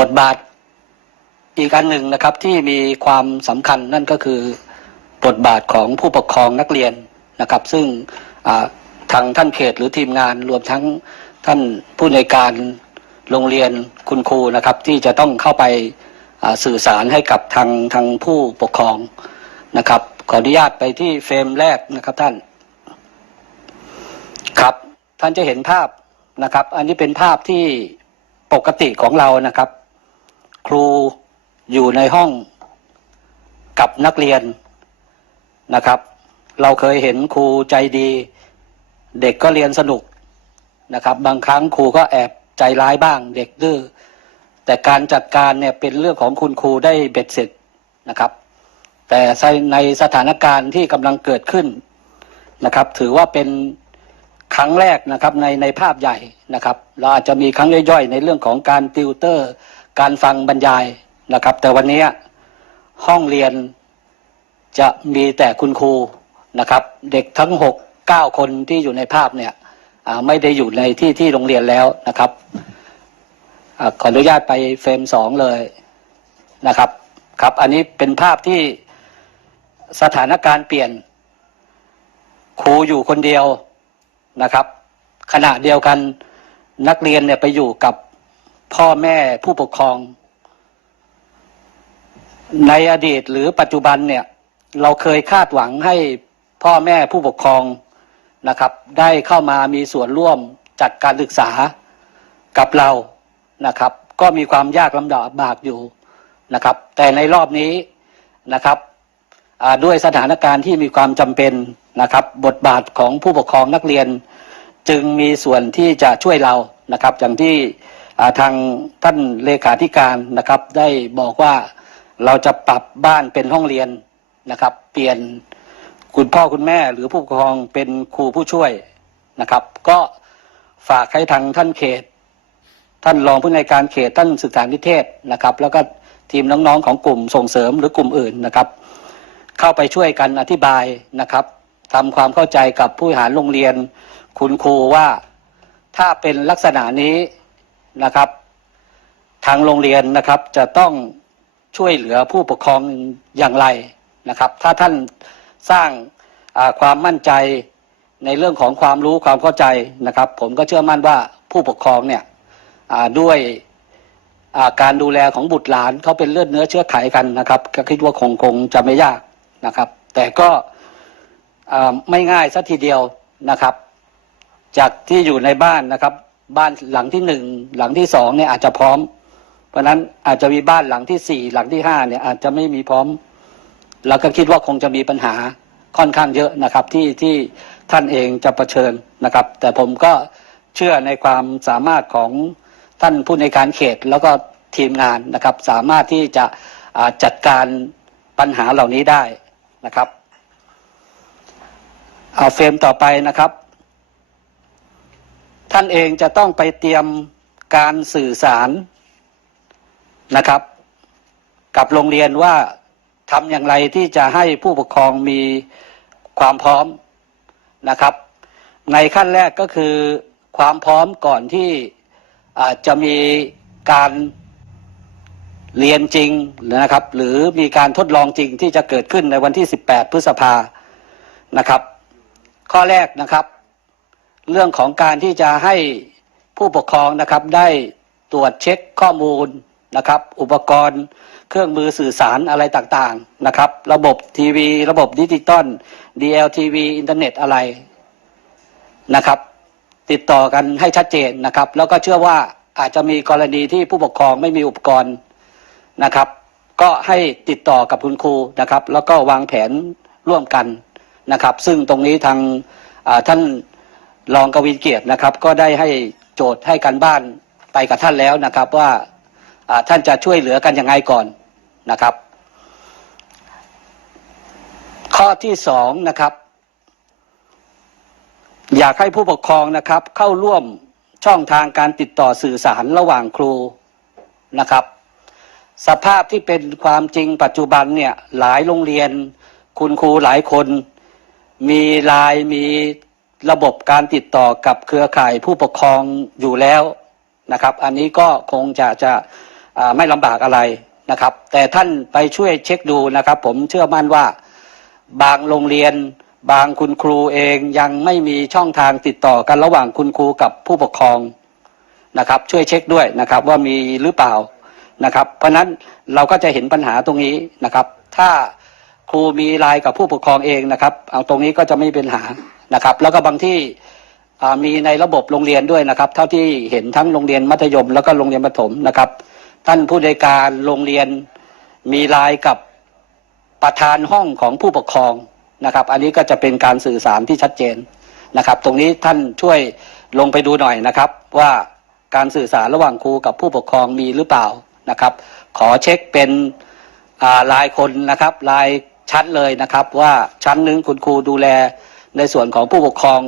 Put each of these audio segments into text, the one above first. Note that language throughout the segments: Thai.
บทบาทอีกอันหนึ่งนะครับที่มีความสำคัญนั่นก็คือบทบาทของผู้ปกครองนักเรียนนะครับ ซึ่งทางท่านเขตหรือทีมงานรวมทั้งท่านผู้ในการโรงเรียนคุณครูนะครับ ที่จะต้องเข้าไปสื่อสารให้กับทางทางผู้ปกครองนะครับ ขออนุญาตไปที่เฟรมแรกนะครับท่านครับท่านจะเห็นภาพนะครับ อันนี้เป็นภาพที่ปกติของเรานะครับ ครูอยู่ในห้องกับนักเรียนนะครับ เราเคยเห็นครูใจดี เด็กก็เรียนสนุกนะครับ บางครั้งครูก็แอบใจร้ายบ้าง เด็กดื้อแต่การจัดการเนี่ยเป็นเรื่องของคุณครูได้เบ็ดเสร็จนะครับ แต่ในสถานการณ์ที่กำลังเกิดขึ้นนะครับ ถือว่าเป็นครั้งแรกนะครับในในภาพใหญ่นะครับ เราอาจจะมีครั้งย่อยๆ ในเรื่องของการติวเตอร์ การฟังบรรยายนะครับ แต่วันนี้ห้องเรียนจะมีแต่คุณครูนะครับ เด็กทั้งหกเก้าคนที่อยู่ในภาพเนี่ยไม่ได้อยู่ในที่ที่โรงเรียนแล้วนะครับอขออนุญาตไปเฟรมสองเลยนะครับครับ อันนี้เป็นภาพที่สถานการณ์เปลี่ยน ครูอยู่คนเดียวนะครับ ขณะเดียวกันนักเรียนเนี่ยไปอยู่กับ พ่อแม่ผู้ปกครอง ในอดีตหรือปัจจุบันเนี่ย เราเคยคาดหวังให้พ่อแม่ผู้ปกครองนะครับ ได้เข้ามามีส่วนร่วมจัดการศึกษากับเรานะครับ ก็มีความยากลำบากอยู่นะครับ แต่ในรอบนี้นะครับด้วยสถานการณ์ที่มีความจำเป็นนะครับ บทบาทของผู้ปกครองนักเรียน จึงมีส่วนที่จะช่วยเรานะครับ อย่างที่ ทางท่านเลขาธิการนะครับ ได้บอกว่าเราจะปรับบ้านเป็นห้องเรียนนะครับ เปลี่ยนคุณพ่อคุณแม่หรือผู้ปกครองเป็นครูผู้ช่วยนะครับ ก็ฝากให้ทางท่านเขต ท่านรองผู้ในการเขตท่านศึกษานิเทศนะครับ แล้วก็ทีมน้องๆของกลุ่มส่งเสริมหรือกลุ่มอื่นนะครับ เข้าไปช่วยกันอธิบายนะครับทำความเข้าใจกับผู้หารโรงเรียน คุณครูว่าถ้าเป็นลักษณะนี้ นะครับ ทางโรงเรียนนะครับจะต้องช่วยเหลือผู้ปกครองอย่างไรนะครับ ถ้าท่านสร้างความมั่นใจในเรื่องของความรู้ความเข้าใจนะครับ ผมก็เชื่อมั่นว่าผู้ปกครองเนี่ยด้วยการดูแลของบุตรหลานเขาเป็นเลือดเนื้อเชื้อไขกันนะครับก็คิดว่าคงคงจะไม่ยากนะครับ แต่ก็ไม่ง่ายสัทีเดียวนะครับ จากที่อยู่ในบ้านนะครับ บ้านหลังที่หนึ่งหลังที่สองเนี่ยอาจจะพร้อม เพราะนั้นอาจจะมีบ้านหลังที่สี่หลังที่ห้าเนี่ยอาจจะไม่มีพร้อมแล้วก็คิดว่าคงจะมีปัญหาค่อนข้างเยอะนะครับที่ที่ท่านเองจะะเผชิญนะครับ แต่ผมก็เชื่อในความสามารถของท่านผู้ในการเขตแล้วก็ทีมงานนะครับ สามารถที่จะจัดการปัญหาเหล่านี้ได้นะครับ เอาเฟรมต่อไปนะครับ ท่านเองจะต้องไปเตรียมการสื่อสารนะครับ กับโรงเรียนว่าทำอย่างไรที่จะให้ผู้ปกครองมีความพร้อมนะครับ ในขั้นแรกก็คือความพร้อมก่อนที่จจะมีการเรียนจริงนะครับ หรือมีการทดลองจริงที่จะเกิดขึ้นในวันที่ 18 พฤษภานะครับ ข้อแรกนะครับ เรื่องของการที่จะให้ผู้ปกครองนะครับได้ตรวจเช็คข้อมูลนะครับ อุปกรณ์เครื่องมือสื่อสารอะไรต่างๆนะครับ ระบบทีวี ระบบดิจิตอล DLTV อินเทอร์เน็ตอะไรนะครับ ติดต่อกันให้ชัดเจนนะครับ แล้วก็เชื่อว่าอาจจะมีกรณีที่ผู้ปกครองไม่มีอุปกรณ์นะครับ ก็ให้ติดต่อกับคุณครูนะครับ แล้วก็วางแผนร่วมกันนะครับ ซึ่งตรงนี้ทางท่าน รองกวินเกียรตินะครับ ก็ได้ให้โจทย์ให้การบ้านไปกับท่านแล้วนะครับว่าอ่าท่านจะช่วยเหลือกันยังไงก่อนนะครับ ข้อที่สองนะครับ อยากให้ผู้ปกครองนะครับ เข้าร่วมช่องทางการติดต่อสื่อสารระหว่างครูนะครับ สภาพที่เป็นความจริงปัจจุบันเนี่ยหลายโรงเรียน คุณครูหลายคน มีไลน์มี ระบบการติดต่อกับเครือข่ายผู้ปกครองอยู่แล้วนะครับ อันนี้ก็คงจะจะไม่ลำบากอะไรนะครับ แต่ท่านไปช่วยเช็คดูนะครับ ผมเชื่อมั่นว่าบางโรงเรียน บางคุณครูเองยังไม่มีช่องทางติดต่อกันระหว่างคุณครูกับผู้ปกครองนะครับ ช่วยเช็คด้วยนะครับว่ามีหรือเปล่านะครับ เพราะฉะนั้นเราก็จะเห็นปัญหาตรงนี้นะครับ ถ้าครูมีไลน์กับผู้ปกครองเองนะครับ เอาตรงนี้ก็จะไม่เป็นปัญหา นะครับ แล้วก็บางที่มีในระบบโรงเรียนด้วยนะครับ เท่าที่เห็นทั้งโรงเรียนมัธยม แล้วก็โรงเรียนประถมนะครับ ท่านผู้ในการโรงเรียนมีลน์กับประธานห้องของผู้ปกครองนะครับ อันนี้ก็จะเป็นการสื่อสารที่ชัดเจนนะครับ ตรงนี้ท่านช่วยลงไปดูหน่อยนะครับ ว่าการสื่อสารระหว่างครูกับผู้ปกครองมีหรือเปล่านะครับ ขอเช็คเป็นอ่ายคนนะครับรายชั้นเลยนะครับ ว่าชั้นหนึ่งคุณครูดูแล ในส่วนของผู้ปกครอง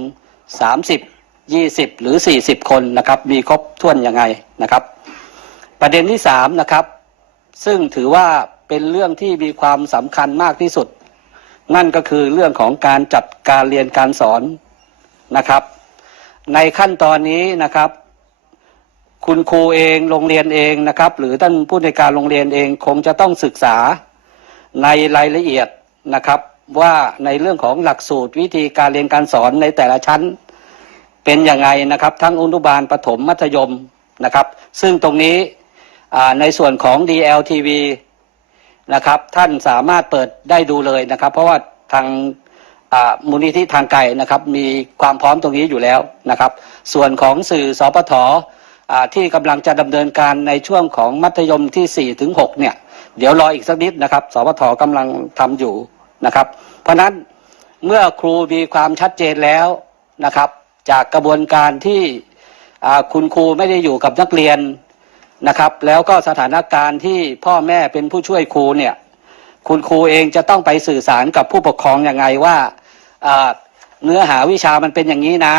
30 20 หรือ 40 คนนะครับ มีครบถ้วนยังไงนะครับ ประเด็นที่สามนะครับ ซึ่งถือว่าเป็นเรื่องที่มีความสำคัญมากที่สุด นั่นก็คือเรื่องของการจัดการเรียนการสอนนะครับ ในขั้นตอนนี้นะครับ คุณครูเองโรงเรียนเองนะครับ หรือท่านผู้ในการโรงเรียนเองคงจะต้องศึกษาในรายละเอียดนะครับ ว่าในเรื่องของหลักสูตรวิธีการเรียนการสอนในแต่ละชั้น เป็นยังไงนะครับ ทั้งอนุบาลประถมมัธยมนะครับ ซึ่งตรงนี้ในส่วนของ DLTV นะครับท่านสามารถเปิดได้ดูเลยนะครับ เพราะว่าทางมูลนิธิทางไกลนะครับ มีความพร้อมตรงนี้อยู่แล้วนะครับ ส่วนของสื่อสปทที่กำลังจะดำเนินการในช่วงของมัธยมที่4ถึง6เนี่ย เดี๋ยวรออีกสักนิดนะครับ สปทกำลังทำอยู่ นะครับ เพราะฉะนั้นเมื่อครูมีความชัดเจนแล้วนะครับ จากกระบวนการที่คุณครูไม่ได้อยู่กับนักเรียนนะครับ แล้วก็สถานการณ์ที่พ่อแม่เป็นผู้ช่วยครูเนี่ยคุณครูเองจะต้องไปสื่อสารกับผู้ปกครองยังไงว่าเนื้อหาวิชามันเป็นอย่างนี้นะ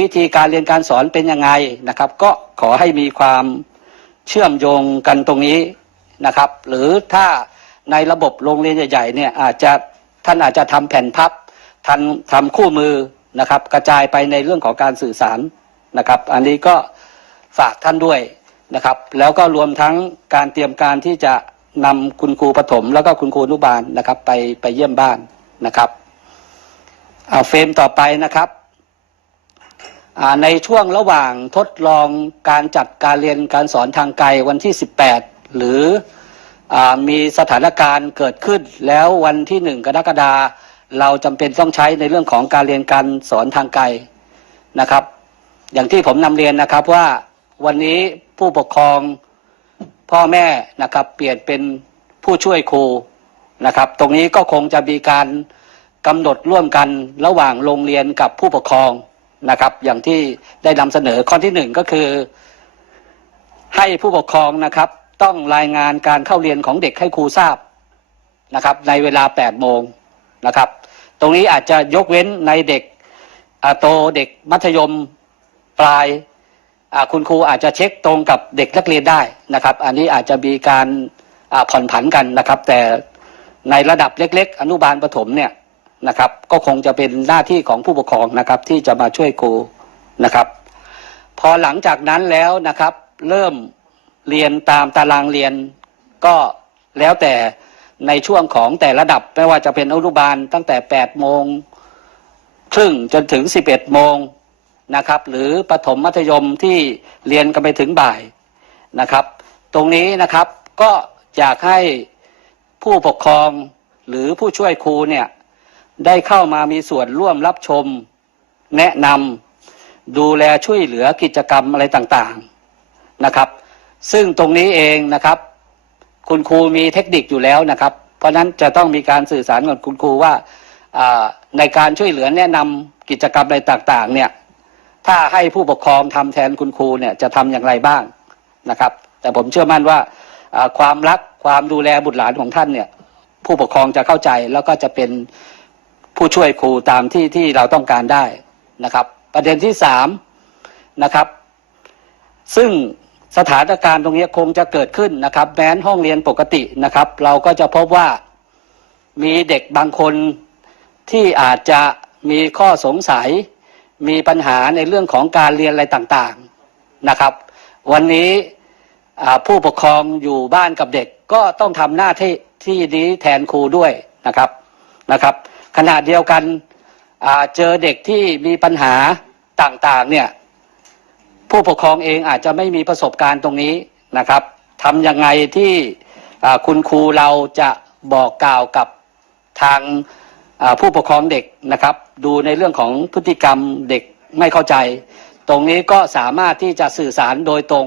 วิธีการเรียนการสอนเป็นยังไงนะครับ ก็ขอให้มีความเชื่อมโยงกันตรงนี้นะครับ หรือถ้า ในระบบโรงเรียนใหญ่ๆเนี่ยอาจจะท่านอาจจะทำแผ่นพับทันทำคู่มือนะครับกระจายไปในเรื่องของการสื่อสารนะครับ อันนี้ก็ฝากท่านด้วยนะครับ แล้วก็รวมทั้งการเตรียมการที่จะนำคุณครูปฐมแล้วก็คุณครูอนุบาลนะครับ ไปไปเยี่ยมบ้านนะครับเอาเฟรมต่อไปนะครับในช่วงระหว่างทดลองการจัดการเรียนการสอนทางไกลวันที่ 18 หรือ มีสถานการณ์เกิดขึ้น แล้ววันที่หนึ่งกรกฎาเราจำเป็นต้องใช้ในเรื่องของการเรียนการสอนทางไกลนะครับ อย่างที่ผมนำเรียนนะครับว่าวันนี้ผู้ปกครองพ่อแม่นะครับ เปลี่ยนเป็นผู้ช่วยครูนะครับ ตรงนี้ก็คงจะมีการกำหนดร่วมกันระหว่างโรงเรียนกับผู้ปกครองนะครับ อย่างที่ได้นำเสนอข้อที่หนึ่งก็คือ ให้ผู้ปกครองนะครับ ต้องรายงานการเข้าเรียนของเด็กให้ครูทราบนะครับ ในเวลา8โมงนะครับ ตรงนี้อาจจะยกเว้นในเด็กอ่าโตเด็กมัธยมปลายอ่าคุณครูอาจจะเช็คตรงกับเด็กนักเรียนได้นะครับ อันนี้อาจจะมีการอ่าผ่อนผันกันนะครับ แต่ในระดับเล็ก ๆ อนุบาลประถมเนี่ยนะครับ ก็คงจะเป็นหน้าที่ของผู้ปกครองนะครับ ที่จะมาช่วยครูนะครับ พอหลังจากนั้นแล้วนะครับ เริ่ม เรียนตามตารางเรียนก็แล้วแต่ในช่วงของแต่ระดับไม่ว่าจะเป็นอนุบาลตั้งแต่8โมงครึ่งจนถึง 11โมงนะครับ หรือประถมมัธยมที่เรียนกันไปถึงบ่ายนะครับ ตรงนี้นะครับก็อยากให้ผู้ปกครองหรือผู้ช่วยครูเนี่ยได้เข้ามามีส่วนร่วมรับชม แนะนำดูแลช่วยเหลือกิจกรรมอะไรต่างๆนะครับ ซึ่งตรงนี้เองนะครับ คุณครูมีเทคนิคอยู่แล้วนะครับ เพราะฉะนั้นจะต้องมีการสื่อสารกับคุณครูว่าในการช่วยเหลือแนะนำกิจกรรมอะไรต่างๆ เนี่ยถ้าให้ผู้ปกครองทำแทนคุณครูเนี่ยจะทำอย่างไรบ้างนะครับ แต่ผมเชื่อมั่นว่าความรักความดูแลบุตรหลานของท่านเนี่ย ผู้ปกครองจะเข้าใจแล้วก็จะเป็นผู้ช่วยครูตามที่ที่เราต้องการได้นะครับ ประเด็นที่สามนะครับ ซึ่ง สถานการณ์ตรงนี้คงจะเกิดขึ้นนะครับแม้นห้องเรียนปกตินะครับ เราก็จะพบว่ามีเด็กบางคนที่อาจจะมีข้อสงสัย มีปัญหาในเรื่องของการเรียนอะไรต่างๆนะครับ วันนี้ผู้ปกครองอยู่บ้านกับเด็กก็ต้องทำหน้าที่ที่นี้แทนครูด้วยนะครับนะครับ ขณะเดียวกันเจอเด็กที่มีปัญหาต่างๆเนี่ย ผู้ปกครองเองอาจจะไม่มีประสบการณ์ตรงนี้นะครับทำยังไงที่คุณครูเราจะบอกกล่าวกับทางผู้ปกครองเด็กนะครับ ดูในเรื่องของพฤติกรรมเด็กไม่เข้าใจ ตรงนี้ก็สามารถที่จะสื่อสารโดยตรง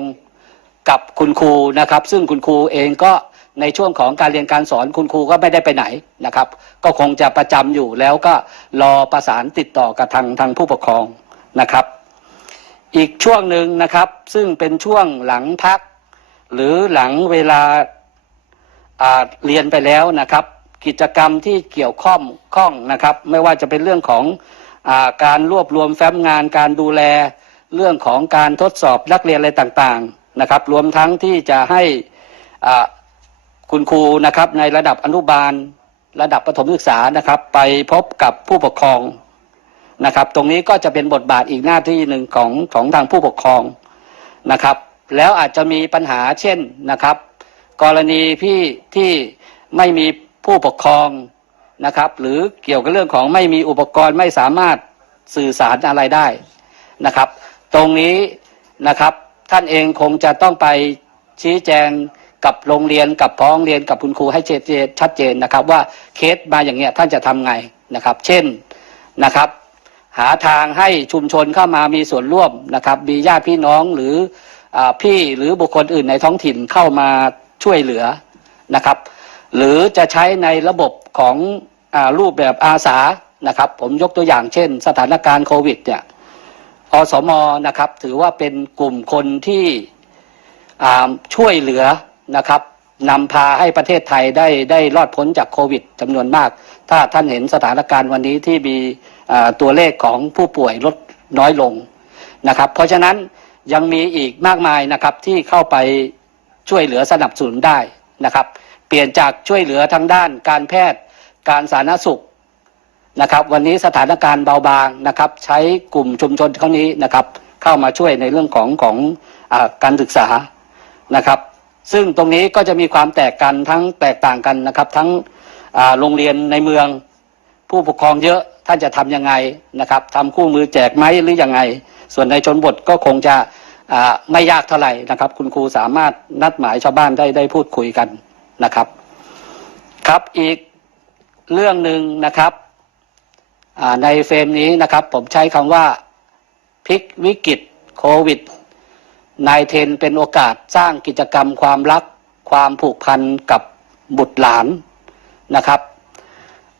กับคุณครูนะครับ ซึ่งคุณครูเองก็ในช่วงของการเรียนการสอนคุณครูก็ไม่ได้ไปไหนนะครับ ก็คงจะประจำอยู่แล้วก็รอประสานติดต่อกับทางทางผู้ปกครองนะครับ อีกช่วงหนึ่งนะครับ ซึ่งเป็นช่วงหลังพัก หรือหลังเวลาเรียนไปแล้วนะครับ กิจกรรมที่เกี่ยวข้องข้องนะครับ ไม่ว่าจะเป็นเรื่องของอการรวบรวมแฟ้มงานการดูแล เรื่องของการทดสอบนักเรียนอะไรต่างๆนะครับ รวมทั้งที่จะให้คุณครูนะครับในระดับอนุบาล ระดับประถมศึกษานะครับ ไปพบกับผู้ปกครอง นะครับ ตรงนี้ก็จะเป็นบทบาทอีกหน้าที่หนึ่งของของทางผู้ปกครองนะครับ แล้วอาจจะมีปัญหาเช่นนะครับ กรณีพี่ที่ไม่มีผู้ปกครองนะครับ หรือเกี่ยวกับเรื่องของไม่มีอุปกรณ์ไม่สามารถสื่อสารอะไรได้นะครับ ตรงนี้นะครับท่านเองคงจะต้องไปชี้แจงกับโรงเรียนกับพ้องเรียนกับคุณครูให้ชัดเจนชัดเจนนะครับ ว่าเคสมาอย่างเงี้ยท่านจะทำไงนะครับ เช่นนะครับ หาทางให้ชุมชนเข้ามามีส่วนร่วมนะครับ มีญาติพี่น้องหรืออพี่หรือบุคคลอื่นในท้องถิ่นเข้ามาช่วยเหลือนะครับ หรือจะใช้ในระบบของอรูปแบบอาสานะครับ ผมยกตัวอย่างเช่น สถานการณ์โควิดเนี่ยอสมนะครับ ถือว่าเป็นกลุ่มคนที่ช่วยเหลือนะครับ นำพาให้ประเทศไทยได้ได้รอดพ้นจากโควิดจำนวนมาก ถ้าท่านเห็นสถานการณ์วันนี้ที่มีตัวเลขของผู้ป่วยลดน้อยลงนะครับ เพราะฉะนั้นยังมีอีกมากมายนะครับที่เข้าไปช่วยเหลือสนับสนุนได้นะครับ เปลี่ยนจากช่วยเหลือทางด้านการแพทย์การสาธารณสุขนะครับวันนี้สถานการณ์เบาบางนะครับ ใช้กลุ่มชุมชนเขานี้นะครับ เข้ามาช่วยในเรื่องของของอการศึกษานะครับ ซึ่งตรงนี้ก็จะมีความแตกกันทั้งแตกต่างกันนะครับ ทั้งโรงเรียนในเมือง ผู้ปกครองเยอะท่านจะทำยังไงนะครับทำคู่มือแจกไหมหรือยังไง ส่วนในชนบทก็คงจะไม่ยากเท่าไหร่นะครับ คุณครูสามารถนัดหมายชาวบ้านได้ได้พูดคุยกันนะครับ ครับอีกเรื่องหนึ่งนะครับในเฟรมนี้นะครับ ผมใช้คำว่าพลิกวิกฤตโควิด นายเทนเป็นโอกาสสร้างกิจกรรมความรัก ความผูกพันกับบุตรหลานนะครับ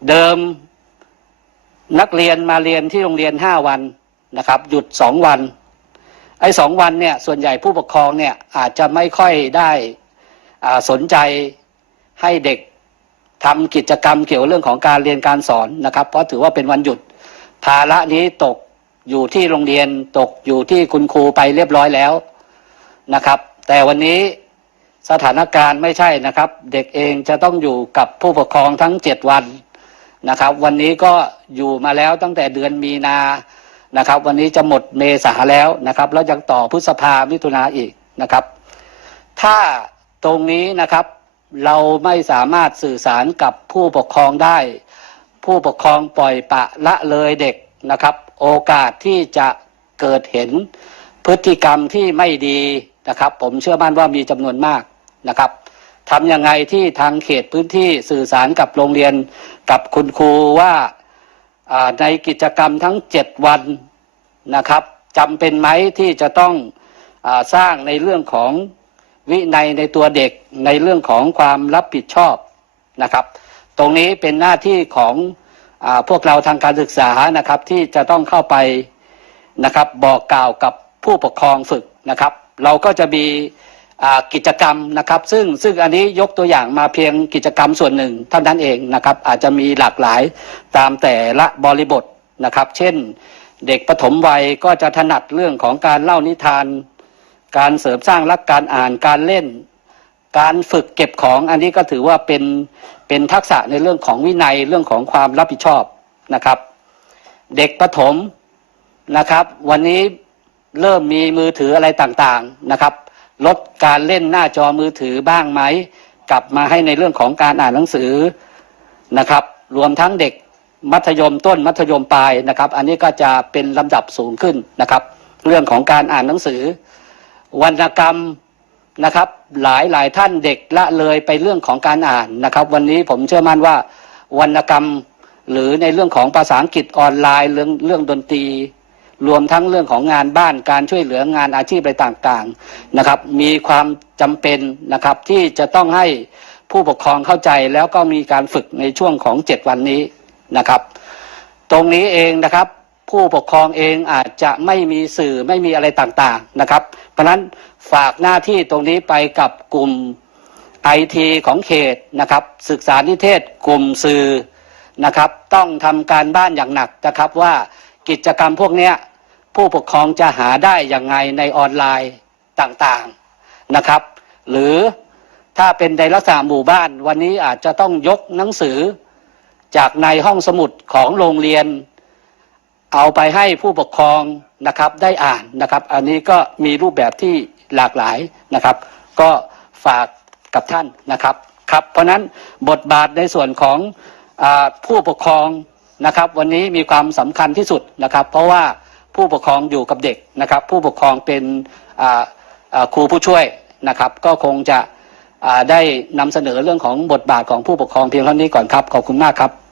เดิมนักเรียนมาเรียนที่โรงเรียนห้าวันนะครับ หยุดสองวัน ไอ้สองวันเนี่ยส่วนใหญ่ผู้ปกครองเนี่ยอาจจะไม่ค่อยได้สนใจให้เด็กทำกิจกรรมเกี่ยวกับเรื่องของการเรียนการสอนนะครับ เพราะถือว่าเป็นวันหยุด ภาระนี้ตกอยู่ที่โรงเรียนตกอยู่ที่คุณครูไปเรียบร้อยแล้ว นะครับ แต่วันนี้สถานการณ์ไม่ใช่นะครับ เด็กเองจะต้องอยู่กับผู้ปกครองทั้งเจ็ดวันนะครับ วันนี้ก็อยู่มาแล้วตั้งแต่เดือนมีนานะครับ วันนี้จะหมดเมษาแล้วนะครับ แล้วยังต่อพฤษภามิถุนาอีกนะครับ ถ้าตรงนี้นะครับเราไม่สามารถสื่อสารกับผู้ปกครองได้ ผู้ปกครองปล่อยปะละเลยเด็กนะครับ โอกาสที่จะเกิดเห็นพฤติกรรมที่ไม่ดี นะครับ ผมเชื่อมั่นว่ามีจำนวนมากนะครับทำยังไงที่ทางเขตพื้นที่สื่อสารกับโรงเรียนกับคุณครูว่าในกิจกรรมทั้งเจ็ดวันนะครับจำเป็นไหมที่จะต้องอสร้างในเรื่องของวินัยในตัวเด็กในเรื่องของความรับผิดชอบนะครับ ตรงนี้เป็นหน้าที่ของอพวกเราทางการศึกษานะครับที่จะต้องเข้าไปนะครับบอกกล่าวกับผู้ปกครองฝึกนะครับ เราก็จะมีกิจกรรมนะครับ ซึ่งซึ่งอันนี้ยกตัวอย่างมาเพียงกิจกรรมส่วนหนึ่งเท่านั้นเองนะครับ อาจจะมีหลากหลายตามแต่ละบริบทนะครับ เช่นเด็กปฐมวัยก็จะถนัดเรื่องของการเล่านิทาน การเสริมสร้างรักการอ่านการเล่น การฝึกเก็บของอันนี้ก็ถือว่าเป็นเป็นทักษะในเรื่องของวินัยเรื่องของความรับผิดชอบนะครับ เด็กประถมนะครับ วันนี้ เริ่มมีมือถืออะไรต่างๆนะครับลดการเล่นหน้าจอมือถือบ้างไหม กลับมาให้ในเรื่องของการอ่านหนังสือนะครับ รวมทั้งเด็กมัธยมต้นมัธยมปลายนะครับ อันนี้ก็จะเป็นลำดับสูงขึ้นนะครับ เรื่องของการอ่านหนังสือ วรรณกรรมนะครับ หลายหลายท่านเด็กละเลยไปเรื่องของการอ่านนะครับ วันนี้ผมเชื่อมั่นว่าวรรณกรรมหรือในเรื่องของภาษาอังกฤษออนไลน์เรื่องเรื่องดนตรี รวมทั้งเรื่องของงานบ้านการช่วยเหลืองานอาชีพอะไรต่างๆนะครับ มีความจำเป็นนะครับที่จะต้องให้ผู้ปกครองเข้าใจแล้วก็มีการฝึกในช่วงของเจ็ดวันนี้นะครับ ตรงนี้เองนะครับผู้ปกครองเองอาจจะไม่มีสื่อไม่มีอะไรต่างๆนะครับ เพราะฉะนั้นฝากหน้าที่ตรงนี้ไปกับกลุ่มไอทีของเขตนะครับศึกษานิเทศกลุ่มสื่อนะครับ ต้องทำการบ้านอย่างหนักนะครับว่ากิจกรรมพวกเนี้ย ผู้ปกครองจะหาได้อย่างไงในออนไลน์ต่างๆนะครับ หรือถ้าเป็นในลักษณะหมู่บ้านวันนี้อาจจะต้องยกหนังสือ จากในห้องสมุดของโรงเรียน เอาไปให้ผู้ปกครองนะครับได้อ่านนะครับ อันนี้ก็มีรูปแบบที่หลากหลายนะครับ ก็ฝากกับท่านนะครับครับเพราะนั้นบทบาทในส่วนของอผู้ปกครองนะครับ วันนี้มีความสำคัญที่สุดนะครับ เพราะว่า ผู้ปกครองอยู่กับเด็กนะครับ ผู้ปกครองเป็นครูผู้ช่วยนะครับ ก็คงจะได้นำเสนอเรื่องของบทบาทของผู้ปกครองเพียงเท่านี้ก่อนครับ ขอบคุณมากครับ